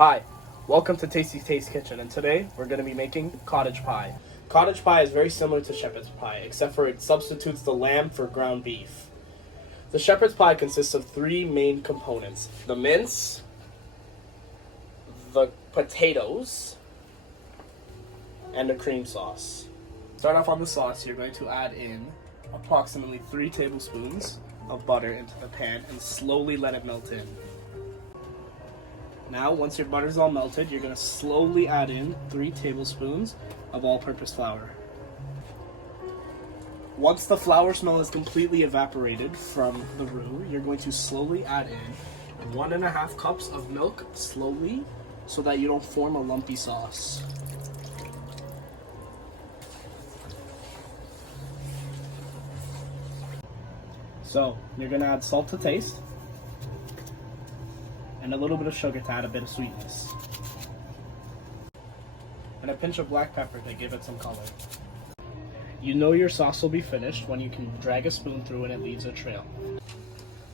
Hi, welcome to Tasty Taste Kitchen, and today we're going to be making cottage pie. Cottage pie is very similar to shepherd's pie, except for it substitutes the lamb for ground beef. The shepherd's pie consists of three main components: the mince, the potatoes, and the cream sauce. Start off on the sauce. You're going to add in approximately 3 tablespoons of butter into the pan and slowly let it melt in. Now, once your butter's all melted, you're going to slowly add in 3 tablespoons of all-purpose flour. Once the flour smell is completely evaporated from the roux, you're going to slowly add in 1.5 cups of milk, slowly, so that you don't form a lumpy sauce. So, you're going to add salt to taste, and a little bit of sugar to add a bit of sweetness. And a pinch of black pepper to give it some color. You know your sauce will be finished when you can drag a spoon through and it leaves a trail.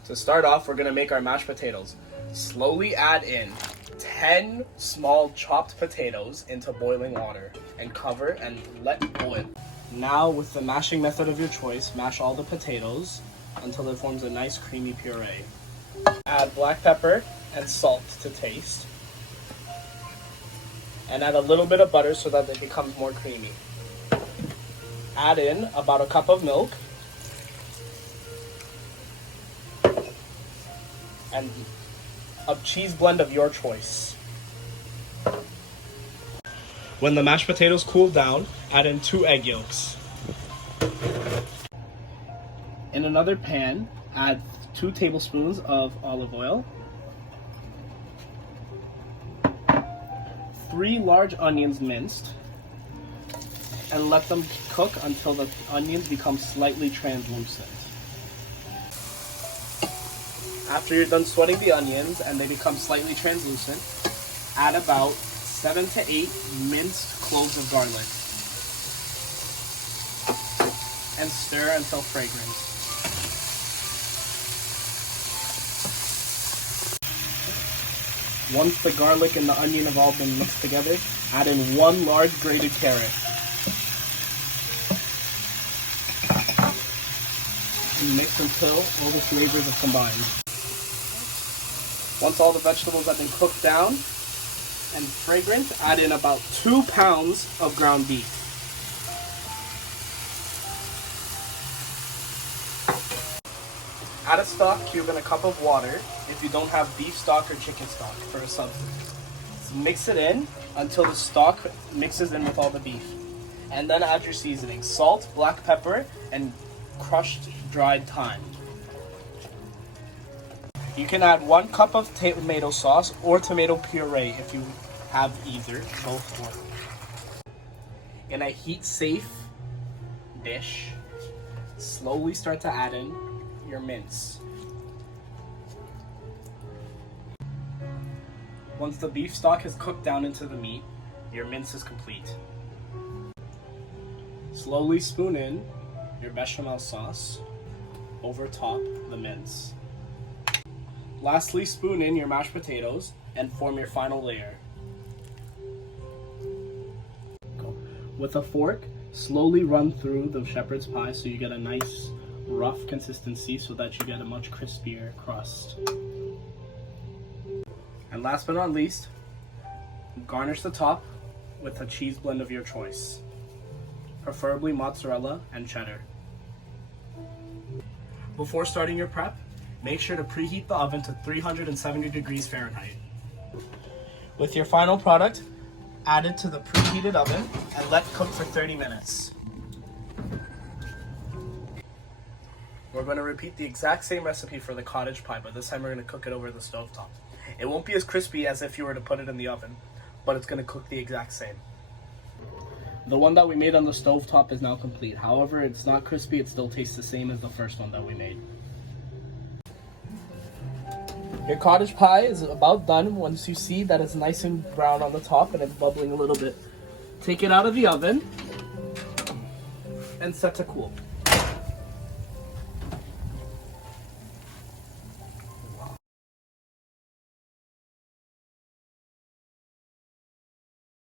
To start off, we're going to make our mashed potatoes. Slowly add in 10 small chopped potatoes into boiling water and cover and let boil. Now, with the mashing method of your choice, mash all the potatoes until it forms a nice creamy puree. Add black pepper and salt to taste, and add a little bit of butter so that it becomes more creamy. Add in about a cup of milk and a cheese blend of your choice. When the mashed potatoes cool down, add in 2 egg yolks. In another pan, add 2 tablespoons of olive oil, 3 large onions minced, and let them cook until the onions become slightly translucent. After you're done sweating the onions and they become slightly translucent, add about 7 to 8 minced cloves of garlic and stir until fragrant. Once the garlic and the onion have all been mixed together, add in 1 large grated carrot. And mix until all the flavors have combined. Once all the vegetables have been cooked down and fragrant, add in about 2 pounds of ground beef. Add a stock cube and a cup of water if you don't have beef stock or chicken stock for a substitute. So mix it in until the stock mixes in with all the beef. And then add your seasoning: salt, black pepper, and crushed dried thyme. You can add 1 cup of tomato sauce or tomato puree if you have either. Both work. In a heat-safe dish, slowly start to add in your mince. Once the beef stock has cooked down into the meat, your mince is complete. Slowly spoon in your bechamel sauce over top the mince. Lastly, spoon in your mashed potatoes and form your final layer. With a fork, slowly run through the shepherd's pie so you get a nice rough consistency so that you get a much crispier crust. And last but not least, garnish the top with a cheese blend of your choice, preferably mozzarella and cheddar. Before starting your prep, make sure to preheat the oven to 370 degrees Fahrenheit. With your final product, add it to the preheated oven and let cook for 30 minutes. We're going to repeat the exact same recipe for the cottage pie, but this time we're going to cook it over the stovetop. It won't be as crispy as if you were to put it in the oven, but it's going to cook the exact same. The one that we made on the stovetop is now complete. However, it's not crispy, it still tastes the same as the first one that we made. Your cottage pie is about done once you see that it's nice and brown on the top and it's bubbling a little bit. Take it out of the oven and set to cool.